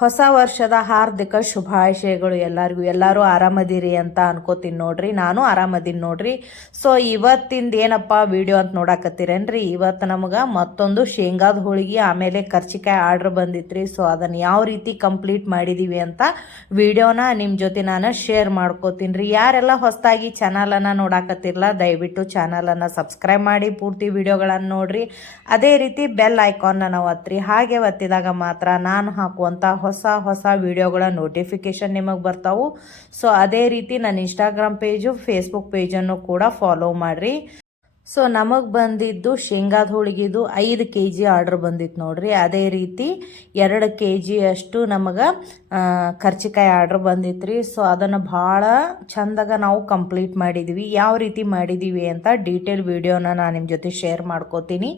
ಹೊಸ ವರ್ಷದ ಹಾರ್ದಿಕ ಶುಭಾಶಯಗಳು ಎಲ್ಲರಿಗೂ. ಎಲ್ಲರೂ ಆರಾಮದಿರಿ ಅಂತ ಅನ್ಕೋತೀನಿ ನೋಡ್ರಿ. ನಾನು ಆರಾಮದೀನಿ ನೋಡ್ರಿ. ಸೊ ಇವತ್ತಿಂದ ಏನಪ್ಪ ವಿಡಿಯೋ ಅಂತ ನೋಡಾಕತ್ತೀರೇನ್ರಿ? ಇವತ್ತು ನಮಗೆ ಮತ್ತೊಂದು ಶೇಂಗಾದ ಹೋಳಿಗೆ, ಆಮೇಲೆ ಕರ್ಚಿಕಾಯಿ ಆರ್ಡ್ರ್ ಬಂದಿತ್ರಿ. ಸೊ ಅದನ್ನು ಯಾವ ರೀತಿ ಕಂಪ್ಲೀಟ್ ಮಾಡಿದ್ದೀವಿ ಅಂತ ವಿಡಿಯೋನ ನಿಮ್ಮ ಜೊತೆ ನಾನು ಶೇರ್ ಮಾಡ್ಕೋತೀನಿ ರೀ ಯಾರೆಲ್ಲ ಹೊಸದಾಗಿ ಚಾನಲನ್ನು ನೋಡಾಕತ್ತಿರಲ್ಲ ದಯವಿಟ್ಟು ಚಾನಲನ್ನು ಸಬ್ಸ್ಕ್ರೈಬ್ ಮಾಡಿ ಪೂರ್ತಿ ವಿಡಿಯೋಗಳನ್ನು ನೋಡ್ರಿ. ಅದೇ ರೀತಿ ಬೆಲ್ ಐಕಾನ್ನ ಒತ್ತಿರಿ ಹಾಗೆ ಒತ್ತಿದಾಗ ಮಾತ್ರ ನಾನು ಹಾಕುವಂಥ ಹೊಸ ಹೊಸ ವಿಡಿಯೋಗಳ ನೋಟಿಫಿಕೇಶನ್ ನಿಮಗೆ ಬರ್ತಾವು. ಸೊ ಅದೇ ರೀತಿ ನನ್ನ ಇನ್ಸ್ಟಾಗ್ರಾಮ್ ಪೇಜು ಫೇಸ್ಬುಕ್ ಪೇಜನ್ನು ಕೂಡ ಫಾಲೋ ಮಾಡಿರಿ. ಸೊ ನಮಗೆ ಬಂದಿದ್ದು ಶೇಂಗಾದ ಹೋಳಿಗೆದು ಐದು ಕೆ ಜಿ ಆರ್ಡ್ರ್ ಬಂದಿತ್ತು ನೋಡ್ರಿ. ಅದೇ ರೀತಿ ಎರಡು ಕೆ ಜಿಯಷ್ಟು ನಮಗೆ ಕರ್ಚಿಕಾಯಿ ಆರ್ಡ್ರ್ ಬಂದಿತ್ತು ರೀ ಸೊ ಅದನ್ನು ಭಾಳ ಚಂದಾಗ ನಾವು ಕಂಪ್ಲೀಟ್ ಮಾಡಿದ್ವಿ. ಯಾವ ರೀತಿ ಮಾಡಿದ್ದೀವಿ ಅಂತ ಡೀಟೇಲ್ ವಿಡಿಯೋನ ನಾನು ನಿಮ್ಮ ಜೊತೆ ಶೇರ್ ಮಾಡ್ಕೋತೀನಿ.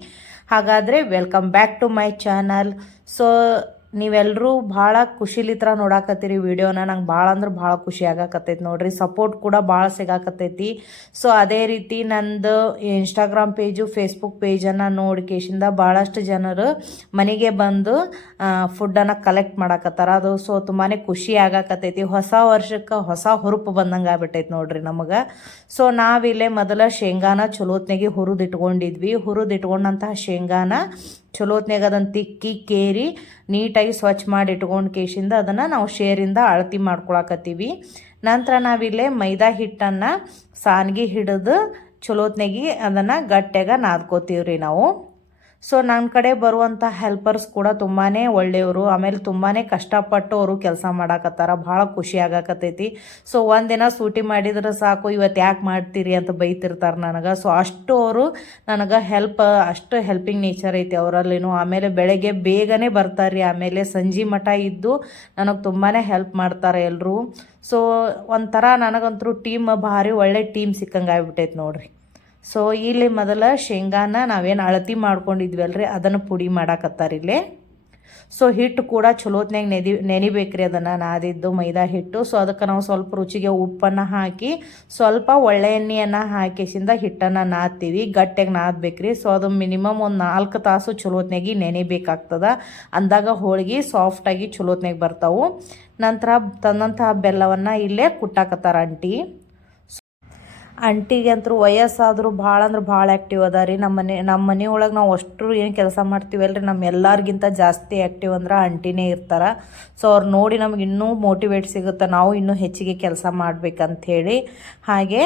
ಹಾಗಾದರೆ welcome back to my channel so ನೀವೆಲ್ಲರೂ ಭಾಳ ಖುಷಿಲಿತ್ರ ನೋಡಾಕತ್ತೀರಿ ವಿಡಿಯೋನ. ನಂಗೆ ಭಾಳ ಅಂದ್ರೆ ಭಾಳ ಖುಷಿ ಆಗಾಕತ್ತೈತಿ ನೋಡ್ರಿ. ಸಪೋರ್ಟ್ ಕೂಡ ಭಾಳ ಸಿಗಾಕತ್ತೈತಿ. ಸೊ ಅದೇ ರೀತಿ ನಂದು ಇನ್ಸ್ಟಾಗ್ರಾಮ್ ಪೇಜು ಫೇಸ್ಬುಕ್ ಪೇಜನ್ನು ನೋಡಿಕೇಶಿಂದ ಭಾಳಷ್ಟು ಜನರು ಮನೆಗೆ ಬಂದು ಫುಡ್ಡನ್ನು ಕಲೆಕ್ಟ್ ಮಾಡಾಕತ್ತಾರ. ಅದು ಸೊ ತುಂಬಾ ಖುಷಿ ಆಗಾಕತ್ತೈತಿ. ಹೊಸ ವರ್ಷಕ್ಕೆ ಹೊಸ ಹುರುಪು ಬಂದಂಗೆ ಆಗ್ಬಿಟ್ಟೈತಿ ನೋಡ್ರಿ ನಮಗೆ. ಸೊ ನಾವಿಲ್ಲೇ ಮೊದಲ ಶೇಂಗಾನ ಚಲೋತ್ನಾಗೆ ಹುರಿದಿಟ್ಕೊಂಡಿದ್ವಿ. ಹುರಿದಿಟ್ಕೊಂಡಂತಹ ಹುರಿದು ಶೇಂಗಾನ ಚಲೋತ್ನಾಗ ಅದನ್ನು ತಿಕ್ಕಿ ಕೇರಿ ನೀಟಾಗಿ ಸ್ವಚ್ಛ ಮಾಡಿ ಇಟ್ಕೊಂಡು ಕೇಶಿಂದ ಅದನ್ನು ನಾವು ಶೇರಿಂದ ಅಳತಿ ಮಾಡ್ಕೊಳಕತ್ತೀವಿ. ನಂತರ ನಾವಿಲ್ಲೇ ಮೈದಾ ಹಿಟ್ಟನ್ನು ಸಾನ್ಗಿ ಹಿಡಿದು ಚಲೋತ್ನಾಗಿ ಅದನ್ನು ಗಟ್ಟಿಯಾಗ ನಾದ್ಕೋತೀವ್ರಿ ನಾವು. ಸೊ ನನ್ನ ಕಡೆ ಬರುವಂಥ ಹೆಲ್ಪರ್ಸ್ ಕೂಡ ತುಂಬಾ ಒಳ್ಳೆಯವರು. ಆಮೇಲೆ ತುಂಬಾ ಕಷ್ಟಪಟ್ಟು ಅವರು ಕೆಲಸ ಮಾಡಾಕತ್ತಾರ. ಭಾಳ ಖುಷಿ ಆಗಾಕತ್ತೈತಿ. ಸೊ ಒಂದಿನ ಸೂಟಿ ಮಾಡಿದ್ರೆ ಸಾಕು ಇವತ್ತು ಯಾಕೆ ಮಾಡ್ತೀರಿ ಅಂತ ಬೈತಿರ್ತಾರೆ ನನಗೆ. ಸೊ ಅಷ್ಟು ಅವರು ನನಗೆ ಹೆಲ್ಪ್ ಅಷ್ಟು ಹೆಲ್ಪಿಂಗ್ ನೇಚರ್ ಐತಿ ಅವರಲ್ಲಿನೂ. ಆಮೇಲೆ ಬೆಳಗ್ಗೆ ಬೇಗನೆ ಬರ್ತಾರೆ ಆಮೇಲೆ ಸಂಜೆ ಮಠ ಇದ್ದು ನನಗೆ ತುಂಬಾ ಹೆಲ್ಪ್ ಮಾಡ್ತಾರೆ ಎಲ್ಲರೂ ಸೊ ಒಂಥರ ನನಗಂತರೂ ಟೀಮ್ ಭಾರಿ ಒಳ್ಳೆ ಟೀಮ್ ಸಿಕ್ಕಂಗೆ ಆಗ್ಬಿಟ್ಟೈತೆ ನೋಡ್ರಿ. ಸೊ ಇಲ್ಲಿ ಮೊದಲ ಶೇಂಗಾನ ನಾವೇನು ಅಳತಿ ಮಾಡ್ಕೊಂಡಿದ್ವಲ್ರಿ, ಅದನ್ನು ಪುಡಿ ಮಾಡಾಕತ್ತಾರ ಇಲ್ಲಿ. ಸೊ ಹಿಟ್ಟು ಕೂಡ ಚಲೋತ್ನಾಗ ನೆದಿ, ನೆನಿಬೇಕ್ರಿ ಅದನ್ನು, ನಾದಿದ್ದು ಮೈದಾ ಹಿಟ್ಟು. ಸೊ ಅದಕ್ಕೆ ನಾವು ಸ್ವಲ್ಪ ರುಚಿಗೆ ಉಪ್ಪನ್ನು ಹಾಕಿ, ಸ್ವಲ್ಪ ಒಳ್ಳೆ ಎಣ್ಣೆಯನ್ನು ಹಾಕಿಸಿಂದ ಹಿಟ್ಟನ್ನು ನಾದ್ತೀವಿ. ಗಟ್ಟಿಯಾಗಿ ನಾದಬೇಕ್ರಿ. ಸೊ ಅದು ಮಿನಿಮಮ್ ಒಂದು ನಾಲ್ಕು ತಾಸು ಚಲೋತ್ನಾಗಿ ನೆನಿಬೇಕಾಗ್ತದ. ಅಂದಾಗ ಹೋಳಿಗೆ ಸಾಫ್ಟಾಗಿ ಚಲೋತ್ನಾಗ ಬರ್ತಾವು. ನಂತರ ತಂದಂತಹ ಬೆಲ್ಲವನ್ನು ಇಲ್ಲೇ ಕುಟ್ಟಾಕತ್ತಾರ ಅಂಟಿ ಅಂಟಿಗೆ ಅಂತೂ ವಯಸ್ಸಾದರೂ ಭಾಳ ಅಂದ್ರೆ ಭಾಳ ಆ್ಯಕ್ಟಿವ್ ಅದ ರೀ ನಮ್ಮ ಮನೆ ನಮ್ಮ ಮನೆ ಒಳಗೆ ನಾವು ಅಷ್ಟು ಏನು ಕೆಲಸ ಮಾಡ್ತೀವಲ್ಲ ರೀ ನಮ್ಮ ಎಲ್ಲರಿಗಿಂತ ಜಾಸ್ತಿ ಆ್ಯಕ್ಟಿವ್ ಅಂದ್ರೆ ಆಂಟಿನೇ ಇರ್ತಾರೆ. ಸೊ ಅವ್ರು ನೋಡಿ ನಮ್ಗೆ ಇನ್ನೂ ಮೋಟಿವೇಟ್ ಸಿಗುತ್ತೆ, ನಾವು ಇನ್ನೂ ಹೆಚ್ಚಿಗೆ ಕೆಲಸ ಮಾಡ್ಬೇಕಂಥೇಳಿ. ಹಾಗೆ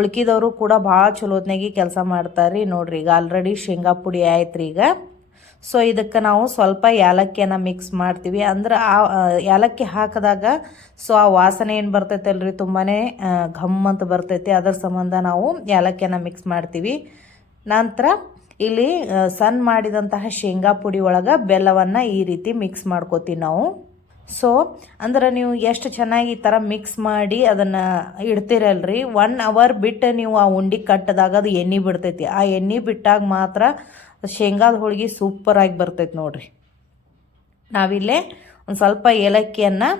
ಉಳ್ಕಿದವರು ಕೂಡ ಭಾಳ ಚಲೋತ್ನಾಗಿ ಕೆಲಸ ಮಾಡ್ತಾರೆ ರೀ ನೋಡ್ರಿ. ಈಗ ಆಲ್ರೆಡಿ ಶೇಂಗಾ ಪುಡಿ ಆಯ್ತು ರೀ ಈಗ. ಸೊ ಇದಕ್ಕೆ ನಾವು ಸ್ವಲ್ಪ ಏಲಕ್ಕಿಯನ್ನು ಮಿಕ್ಸ್ ಮಾಡ್ತೀವಿ. ಅಂದ್ರೆ ಆ ಏಲಕ್ಕಿ ಹಾಕಿದಾಗ ಸೊ ಆ ವಾಸನೆ ಏನು ಬರ್ತೈತೆ ಅಲ್ರಿ ತುಂಬಾ ಘಮ್ ಅಂತ ಬರ್ತೈತಿ. ಅದರ ಸಂಬಂಧ ನಾವು ಏಲಕ್ಕಿಯನ್ನು ಮಿಕ್ಸ್ ಮಾಡ್ತೀವಿ. ನಂತರ ಇಲ್ಲಿ ಸಣ್ಣ ಮಾಡಿದಂತಹ ಶೇಂಗಾ ಪುಡಿ ಒಳಗೆ ಬೆಲ್ಲವನ್ನು ಈ ರೀತಿ ಮಿಕ್ಸ್ ಮಾಡ್ಕೋತೀವಿ ನಾವು. ಸೊ ಅಂದ್ರೆ ನೀವು ಎಷ್ಟು ಚೆನ್ನಾಗಿ ಈ ಥರ ಮಿಕ್ಸ್ ಮಾಡಿ ಅದನ್ನು ಇಡ್ತೀರಲ್ರಿ. ಒನ್ ಅವರ್ ಬಿಟ್ಟು ನೀವು ಆ ಉಂಡಿ ಕಟ್ಟಿದಾಗ ಅದು ಎಣ್ಣೆ ಬಿಡ್ತೈತಿ. ಆ ಎಣ್ಣೆ ಬಿಟ್ಟಾಗ ಮಾತ್ರ ಶೇಂಗಾದ ಹೋಳಿಗೆ ಸೂಪರಾಗಿ ಬರ್ತೈತಿ ನೋಡ್ರಿ. ನಾವಿಲ್ಲೇ ಒಂದು ಸ್ವಲ್ಪ ಏಲಕ್ಕಿಯನ್ನು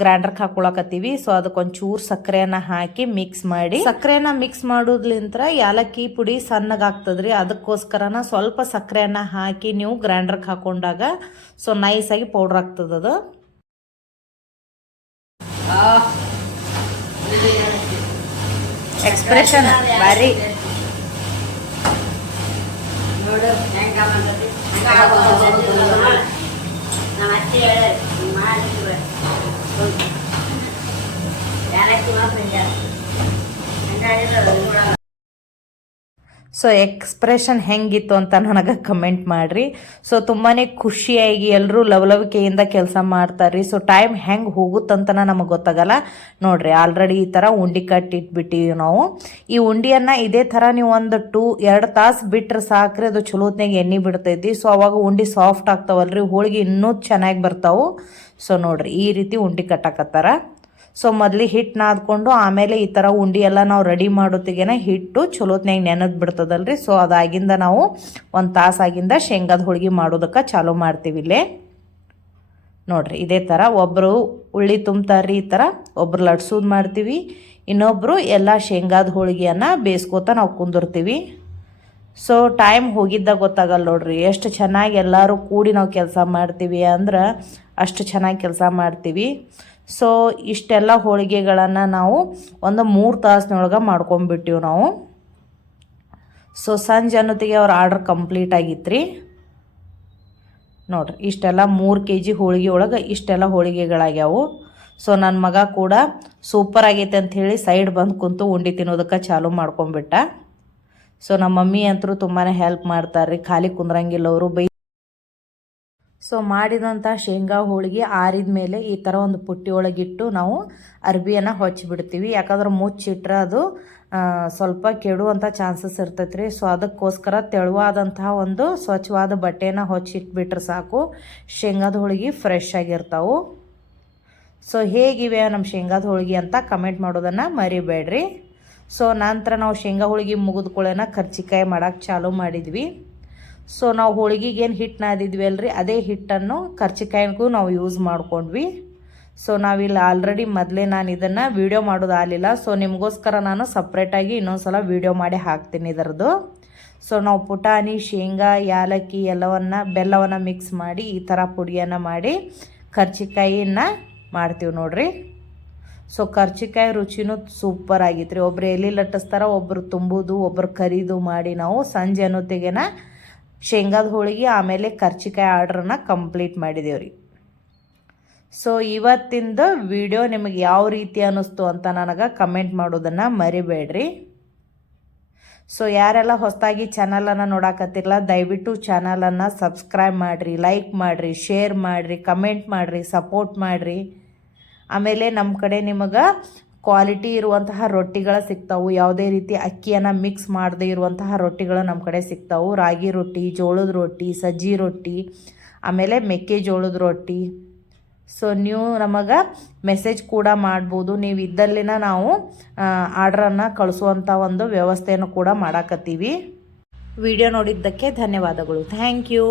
ಗ್ರೈಂಡರ್ಗೆ ಹಾಕೊಳಕತ್ತೀವಿ. ಸೊ ಅದಕ್ಕೆ ಒಂಚೂರು ಸಕ್ಕರೆಯನ್ನು ಹಾಕಿ ಮಿಕ್ಸ್ ಮಾಡಿ. ಸಕ್ಕರೆನ ಮಿಕ್ಸ್ ಮಾಡೋದ್ಲಿಂತ್ರ ಏಲಕ್ಕಿ ಪುಡಿ ಸಣ್ಣಗಾಗ್ತದ್ರಿ ಅದಕ್ಕೋಸ್ಕರನ ಸ್ವಲ್ಪ ಸಕ್ಕರೆಯನ್ನು ಹಾಕಿ ನೀವು ಗ್ರೈಂಡರ್ಗೆ ಹಾಕೊಂಡಾಗ ಸೊ ನೈಸಾಗಿ ಪೌಡ್ರ್ ಆಗ್ತದದು. ಎಕ್ಸ್ಪ್ರೆಷನ್ ಬಾರಿ ನೋಡು ಹೆಂಗ ಬಂದತಿ ನಮ್ಮ ಅತ್ತೆ ಹೇಳಿ ಮಾಡಿ ಯಾರಕ್ಕೆ ಮಾತ್ರ ಸೊ ಎಕ್ಸ್ಪ್ರೆಷನ್ ಹೆಂಗಿತ್ತು ಅಂತ ನನಗೆ ಕಮೆಂಟ್ ಮಾಡಿರಿ. ಸೊ ತುಂಬಾ ಖುಷಿಯಾಗಿ ಎಲ್ಲರೂ ಲವಲವಿಕೆಯಿಂದ ಕೆಲಸ ಮಾಡ್ತಾರೆ ಸೊ ಟೈಮ್ ಹೆಂಗೆ ಹೋಗುತ್ತಂತನ ನಮಗೆ ಗೊತ್ತಾಗಲ್ಲ. ನೋಡ್ರಿ ಆಲ್ರೆಡಿ ಈ ಥರ ಉಂಡಿ ಕಟ್ಟಿಟ್ಬಿಟ್ಟಿವಿ ನಾವು. ಈ ಉಂಡಿಯನ್ನು ಇದೇ ಥರ ನೀವು ಒಂದು ಟೂ ಎರಡು ತಾಸು ಬಿಟ್ಟರೆ ಸಾಕ್ರಿ, ಅದು ಚಲೋತ್ನಾಗ ಎಣ್ಣೆ ಬಿಡ್ತೈತಿ. ಸೊ ಅವಾಗ ಉಂಡಿ ಸಾಫ್ಟ್ ಆಗ್ತಾವಲ್ರಿ, ಹೋಳಿಗೆ ಇನ್ನೂ ಚೆನ್ನಾಗಿ ಬರ್ತಾವೆ. ಸೊ ನೋಡ್ರಿ, ಈ ರೀತಿ ಉಂಡಿ ಕಟ್ಟಾಕತ್ತಾರ. ಸೊ ಮೊದಲು ಹಿಟ್ಟು ನಾದ್ಕೊಂಡು ಆಮೇಲೆ ಈ ಥರ ಉಂಡಿ ಎಲ್ಲ ನಾವು ರೆಡಿ ಮಾಡೋತ್ತಿಗೆನ ಹಿಟ್ಟು ಚಲೋತ್ನಾಗ ನೆನೆದು ಬಿಡ್ತದಲ್ರಿ. ಸೊ ಅದಾಗಿಂದ ನಾವು ಒಂದು ತಾಸಾಗಿಂದ ಶೇಂಗಾದ ಹೋಳಿಗೆ ಮಾಡೋದಕ್ಕೆ ಚಾಲೂ ಮಾಡ್ತೀವಿ ಇಲ್ಲೇ. ನೋಡ್ರಿ, ಇದೇ ಥರ ಒಬ್ಬರು ಉಳ್ಳಿ ತುಂಬ್ತಾರ್ರಿ ಈ ಥರ ಒಬ್ರು ಲಡ್ಸೋದು ಮಾಡ್ತೀವಿ ಇನ್ನೊಬ್ಬರು ಎಲ್ಲ ಶೇಂಗಾದ ಹೋಳಿಗೆಯನ್ನು ಬೇಯಿಸ್ಕೋತ ನಾವು ಕುಂದಿರ್ತೀವಿ. ಸೊ ಟೈಮ್ ಹೋಗಿದ್ದ ಗೊತ್ತಾಗಲ್ಲ ನೋಡ್ರಿ. ಎಷ್ಟು ಚೆನ್ನಾಗಿ ಎಲ್ಲರೂ ಕೂಡಿ ನಾವು ಕೆಲಸ ಮಾಡ್ತೀವಿ ಅಂದ್ರೆ ಅಷ್ಟು ಚೆನ್ನಾಗಿ ಕೆಲಸ ಮಾಡ್ತೀವಿ. ಸೊ ಇಷ್ಟೆಲ್ಲ ಹೋಳಿಗೆಗಳನ್ನು ನಾವು ಒಂದು ಮೂರು ತಾಸಿನೊಳಗೆ ಮಾಡ್ಕೊಂಬಿಟ್ಟಿವಿ ನಾವು. ಸೊ ಸಂಜೆ ಅನ್ನೋತ್ತಿಗೆ ಅವ್ರ ಆರ್ಡ್ರ್ ಕಂಪ್ಲೀಟ್ ಆಗಿತ್ತು ರೀ ನೋಡ್ರಿ, ಇಷ್ಟೆಲ್ಲ ಮೂರು ಕೆ ಜಿ ಹೋಳಿಗೆ ಒಳಗೆ ಇಷ್ಟೆಲ್ಲ ಹೋಳಿಗೆಗಳಾಗ್ಯಾವು. ಸೊ ನನ್ನ ಮಗ ಕೂಡ ಸೂಪರ್ ಆಗೈತೆ ಅಂತ ಹೇಳಿ ಸೈಡ್ ಬಂದು ಕುಂತು ಉಂಡಿ ತಿನ್ನೋದಕ್ಕೆ ಚಾಲು ಮಾಡ್ಕೊಂಬಿಟ್ಟ ಸೊ ನಮ್ಮ ಮಮ್ಮಿ ಅಂತರೂ ತುಂಬಾ ಹೆಲ್ಪ್ ಮಾಡ್ತಾರೆ ರೀ ಖಾಲಿ ಕುಂದ್ರಂಗಿಲ್ಲ ಅವರು. ಬೈ ಸೊ ಮಾಡಿದಂಥ ಶೇಂಗಾ ಹೋಳಿಗೆ ಆರಿದ ಮೇಲೆ ಈ ಥರ ಒಂದು ಪುಟ್ಟಿ ಒಳಗಿಟ್ಟು ನಾವು ಅರ್ಬಿಯನ್ನು ಹೊಚ್ಚಿಬಿಡ್ತೀವಿ ಯಾಕಂದ್ರೆ ಮುಚ್ಚಿಟ್ರೆ ಅದು ಸ್ವಲ್ಪ ಕೆಡುವಂಥ ಚಾನ್ಸಸ್ ಇರ್ತೈತೆ ರೀ ಸೊ ಅದಕ್ಕೋಸ್ಕರ ತೆಳುವಾದಂತಹ ಒಂದು ಸ್ವಚ್ಛವಾದ ಬಟ್ಟೆನ ಹೊಚ್ಚಿಟ್ಬಿಟ್ರೆ ಸಾಕು. ಶೇಂಗಾದ ಹೋಳಿಗೆ ಫ್ರೆಶ್ ಆಗಿರ್ತಾವೆ. ಸೊ ಹೇಗಿವೆ ನಮ್ಮ ಶೇಂಗಾದ ಹೋಳಿಗೆ ಅಂತ ಕಮೆಂಟ್ ಮಾಡೋದನ್ನು ಮರಿಬೇಡ್ರಿ. ಸೊ ನಂತರ ನಾವು ಶೇಂಗಾ ಹೋಳಿಗೆ ಕುಳೆನ ಕರ್ಚಿಕಾಯಿ ಮಾಡೋಕೆ ಚಾಲೂ ಮಾಡಿದ್ವಿ. ಸೊ ನಾವು ಹೋಳಿಗೆಗೆ ಏನು ಹಿಟ್ಟು ನಾದಿದ್ವಿ ಅಲ್ರಿ, ಅದೇ ಹಿಟ್ಟನ್ನು ಕರ್ಚಿಕಾಯಿಗೂ ನಾವು ಯೂಸ್ ಮಾಡ್ಕೊಂಡ್ವಿ. ಸೊ ನಾವಿಲ್ಲಿ ಆಲ್ರೆಡಿ ಮೊದಲೇ ನಾನು ಇದನ್ನು ವೀಡಿಯೋ ಮಾಡೋದು ಆಗಲಿಲ್ಲ. ಸೊ ನಿಮಗೋಸ್ಕರ ನಾನು ಸಪ್ರೇಟಾಗಿ ಇನ್ನೊಂದ್ಸಲ ವೀಡಿಯೋ ಮಾಡಿ ಹಾಕ್ತೀನಿ ಇದರದ್ದು. ಸೊ ನಾವು ಪುಟಾಣಿ, ಶೇಂಗಾ, ಯಾಲಕ್ಕಿ ಎಲ್ಲವನ್ನು, ಬೆಲ್ಲವನ್ನು ಮಿಕ್ಸ್ ಮಾಡಿ ಈ ಥರ ಪುಡಿಯನ್ನು ಮಾಡಿ ಕರ್ಚಿಕಾಯಿನ ಮಾಡ್ತೀವಿ ನೋಡ್ರಿ. ಸೊ ಕರ್ಚಿಕಾಯಿ ರುಚಿನೂ ಸೂಪರ್ ಆಗಿತ್ತು ರೀ ಒಬ್ರು ಎಲ್ಲಿ ಲಟ್ಟಿಸ್ತಾರ ಒಬ್ಬರು ತುಂಬುದು ಒಬ್ಬರು ಕರಿದು ಮಾಡಿ ನಾವು ಸಂಜೆ ಅನ್ನೋತ್ತಿಗೆನ ಶೇಂಗಾದ ಹೋಳಿಗೆ, ಆಮೇಲೆ ಕರ್ಚಿಕಾಯಿ ಆರ್ಡ್ರನ್ನ ಕಂಪ್ಲೀಟ್ ಮಾಡಿದೇವೆ ರೀ ಸೊ ಇವತ್ತಿಂದ ವಿಡಿಯೋ ನಿಮಗೆ ಯಾವ ರೀತಿ ಅನ್ನಿಸ್ತು ಅಂತ ನನಗೆ ಕಮೆಂಟ್ ಮಾಡೋದನ್ನು ಮರಿಬೇಡ್ರಿ. ಸೊ ಯಾರೆಲ್ಲ ಹೊಸದಾಗಿ ಚಾನಲನ್ನು ನೋಡಕತ್ತಿರಲ್ಲ ದಯವಿಟ್ಟು ಚಾನಲನ್ನು ಸಬ್ಸ್ಕ್ರೈಬ್ ಮಾಡಿರಿ ಲೈಕ್ ಮಾಡಿರಿ ಶೇರ್ ಮಾಡಿರಿ ಕಮೆಂಟ್ ಮಾಡಿರಿ ಸಪೋರ್ಟ್ ಮಾಡಿರಿ. ಆಮೇಲೆ ನಮ್ಮ ಕಡೆ ನಿಮಗೆ ಕ್ವಾಲಿಟಿ ಇರುವಂತಹ ರೊಟ್ಟಿಗಳು ಸಿಗ್ತಾವು. ಯಾವುದೇ ರೀತಿ ಅಕ್ಕಿಯನ್ನು ಮಿಕ್ಸ್ ಮಾಡದೇ ಇರುವಂತಹ ರೊಟ್ಟಿಗಳು ನಮ್ಮ ಕಡೆ ಸಿಗ್ತಾವು. ರಾಗಿ ರೊಟ್ಟಿ, ಜೋಳದ ರೊಟ್ಟಿ, ಸಜ್ಜಿ ರೊಟ್ಟಿ, ಆಮೇಲೆ ಮೆಕ್ಕೆಜೋಳದ ರೊಟ್ಟಿ. ಸೊ ನೀವು ನಮಗೆ ಮೆಸೇಜ್ ಕೂಡ ಮಾಡ್ಬೋದು. ನೀವು ಇದ್ದಲ್ಲಿನ ನಾವು ಆರ್ಡ್ರನ್ನು ಕಳಿಸುವಂಥ ಒಂದು ವ್ಯವಸ್ಥೆಯನ್ನು ಕೂಡ ಮಾಡಾಕತ್ತೀವಿ. ವಿಡಿಯೋ ನೋಡಿದ್ದಕ್ಕೆ ಧನ್ಯವಾದಗಳು. Thank you